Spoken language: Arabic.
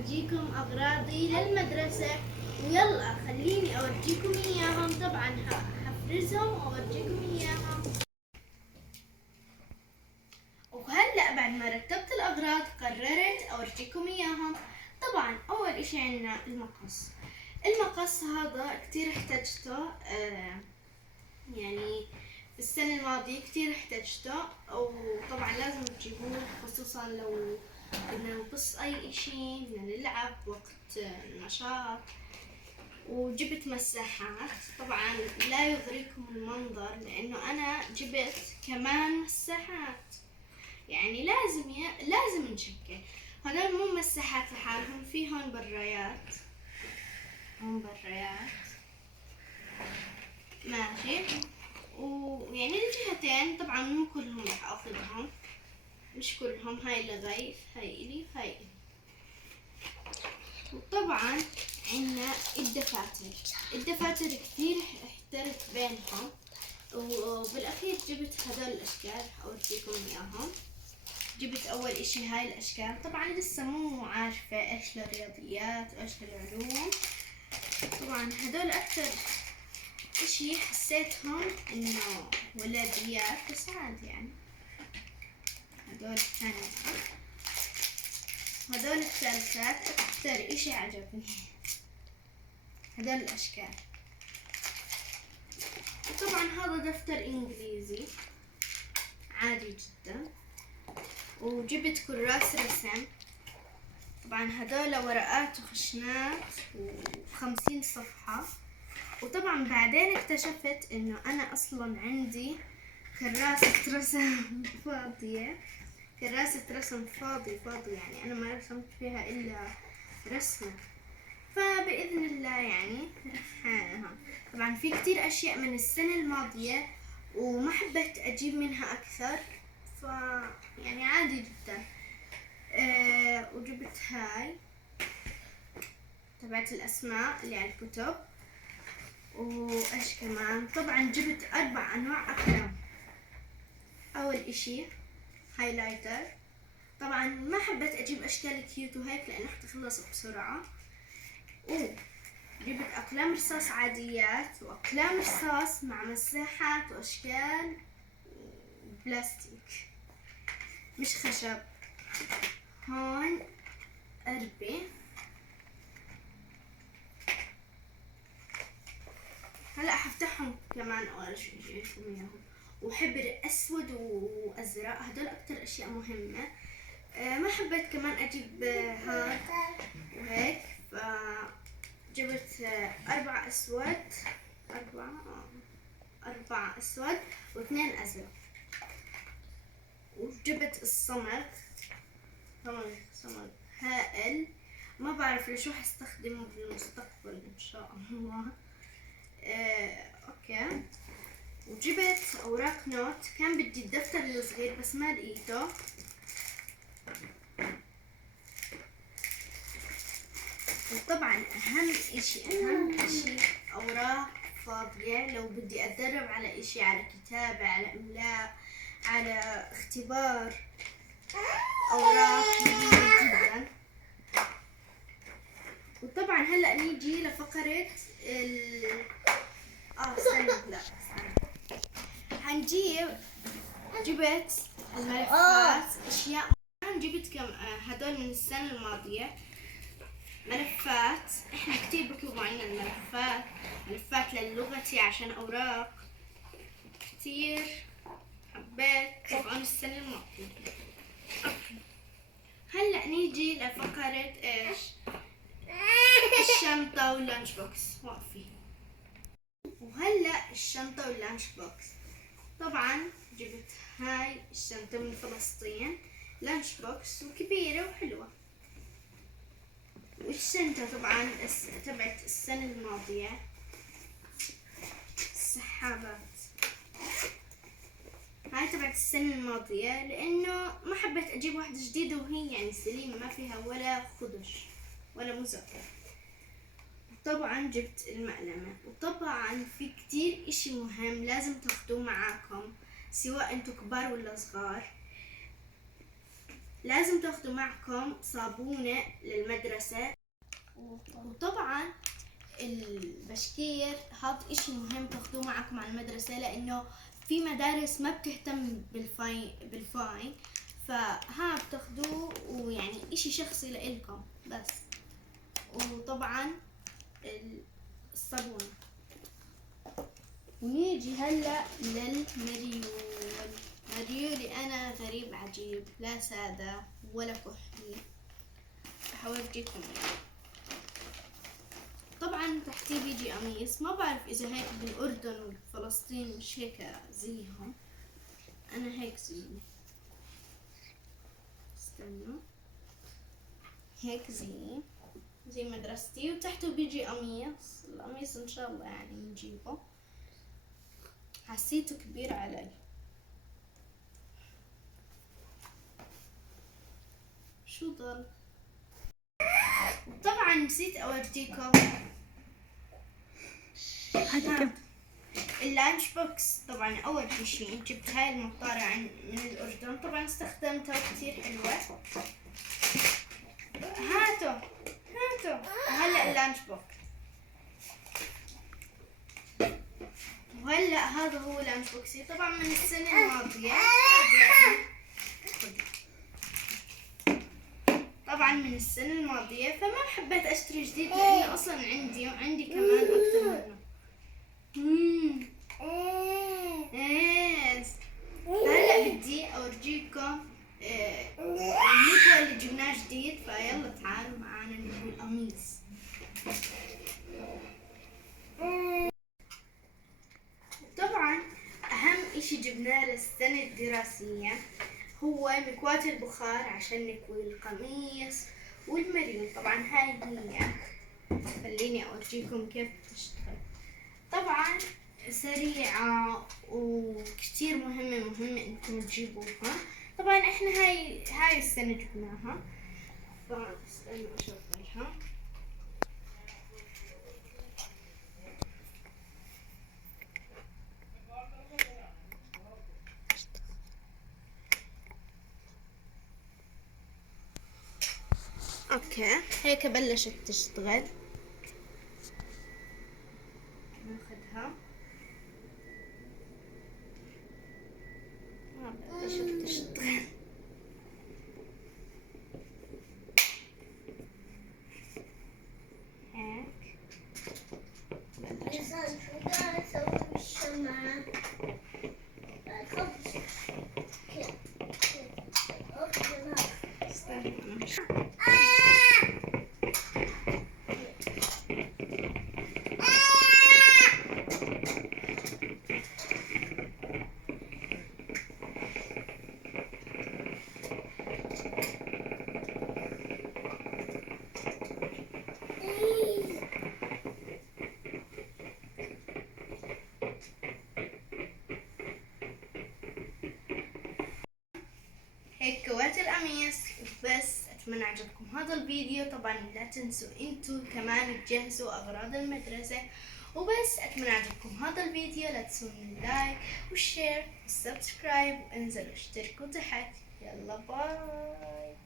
أورجيكم أغراضي للمدرسة، ويلا خليني أورجيكم إياهم. طبعا حفرزهم وأورجيكم إياهم. وهلأ بعد ما رتبت الأغراض قررت أورجيكم إياهم. طبعا أول إشي عنا المقص هذا كتير احتجته، يعني في السنة الماضية كتير احتجته، وطبعا لازم تجيبوه خصوصا لو بدنا نقص أي إشي، بدنا نلعب وقت النشاط. وجبت مساحات، طبعا لا يغريكم المنظر لأنه أنا جبت كمان مساحات، يعني لازم نشكل. هذول مو مساحات لحالهم، في هون برايات، هون برايات ماشي، ويعني الجهتين طبعا مو كلهم راح اخذهم، مش كلهم، هاي لغيث، هاي الي، هاي الي. وطبعا عنا الدفاتر كثير احترت بينهم، وبالاخير جبت هذول الاشكال اورجيكم اياهم. جبت اول اشي هاي الاشكال، طبعا لسه مو عارفة ايش الرياضيات وايش العلوم. طبعا هذول اكثر اشي حسيتهم انه ولاديات، بس عادي يعني. هذول الثالثات اكثر اشي عجبني، هذول الاشكال. وطبعا هذا دفتر انجليزي عادي جدا. وجبت كراس رسم، طبعا هذول ورقات وخشنات و50 صفحة. وطبعا بعدين اكتشفت انه انا اصلا عندي كراسة رسم فاضية، كراسة رسم فاضي يعني انا ما رسمت فيها الا رسمة، فبإذن الله يعني رح. طبعا في كتير اشياء من السنة الماضية وما حبيت اجيب منها اكثر، ف يعني عادي جدا. وجبت هاي تبعت الاسماء اللي على الكتب. وايش كمان، طبعا جبت 4 انواع اقلام. اول اشي هايلايتر، طبعا ما حبيت اجيب اشكال كيوت وهيك لانه حتخلص بسرعة. جبت اقلام رصاص عاديات واقلام رصاص مع مساحات واشكال بلاستيك مش خشب. هون قربة، هلا حفتحهم كمان اورجيكم اياهم. وحبر اسود وازرق، هدول اكتر اشياء مهمة. ما حبيت كمان اجيب هاد وهيك، فجبت 4 اسود، 4 اسود و2 ازرق. وجبت الصمغ، صمغ هائل، ما بعرف لشو حستخدمه بالمستقبل ان شاء الله. اوكي. وجبت اوراق نوت، كان بدي الدفتر الصغير بس ما لقيته. وطبعا اهم اشي اوراق فاضية، لو بدي اتدرب على اشي، على كتابة، على املاء، على اختبار. اوراق مهمة جدا. وطبعا هلا نيجي لفقرة جبت الملفات، اشياء جبت كم هدول من السنة الماضية. ملفات، احنا كتير بيطلبوا عنا الملفات، ملفات للغتي عشان اوراق كتير حبيت طبعا السنة الماضية. هلا نيجي لفقرة ايش؟ الشنطة واللانش بوكس. وقفي. وهلا الشنطة واللانش بوكس، طبعا جبت هاي الشنطة من فلسطين، لانش بوكس وكبيرة وحلوة. والشنطة طبعا تبعت السنة الماضية، السحابات هاي تبعت السنة الماضية لأنه ما حبيت أجيب واحدة جديدة وهي يعني سليمة ما فيها ولا خدش ولا مزقة. طبعا جبت المقلمة. وطبعا في كتير اشي مهم لازم تاخدوه معاكم سواء انتو كبار ولا صغار، لازم تاخدوا معكم صابونة للمدرسة، وطبعا البشكير هذا اشي مهم تاخدوه معكم على المدرسة، لانه في مدارس ما بتهتم بالفاين فها بتاخدوه، ويعني اشي شخصي لإلكم بس. وطبعا الصابونة. ونيجي هلا للمريول. مريولي انا غريب عجيب، لا سادة ولا كحلي. رح اورجيكم. طبعا تحتيه بيجي قميص، ما بعرف اذا هيك بالاردن وفلسطين مش هيك زيهم، انا هيك زيي. استنوا، هيك زي مدرستي، وتحته بيجي قميص. القميص ان شاء الله يعني بنجيبه، حسيته كبير علي. شو ضل؟ طبعا نسيت اورجيكم اللانش بوكس. طبعا اول شيء جبت هاي المطارة من الاردن، طبعا استخدمتها كتير حلوة. هاتوا وهلا اللانش بوكس، وهلا هذا هو لانش بوكسي طبعا من السنة الماضية. طبعا من السنة الماضية، فما حبيت اشتري جديد لانه اصلا عندي، وعندي كمان اكثر منه. هلا بدي اورجيكم المكوى اللي جبناه جديد، فيلا تعالوا معنا نجيب القميص. طبعا اهم اشي جبناه للسنة الدراسية هو مكواة البخار عشان نكوي القميص والمريول. طبعا هاي هي، خليني اورجيكم كيف تشتغل. طبعا سريعة وكتير مهمة انكم تجيبوها. طبعا احنا هاي السنة جبناها، فاستنوا اشغلها. اوكي هيك بلشت تشتغل. ناخدها، بلشت تشتغل. هيك هيك كويت القميص بس. اتمنى عجبكم هذا الفيديو. طبعا لا تنسوا انتوا كمان تجهزوا اغراض المدرسة وبس. اتمنى عجبكم هذا الفيديو. لا تنسوا اللايك والشير والسبسكرايب، وانزلوا اشتركوا تحت. يلا باي.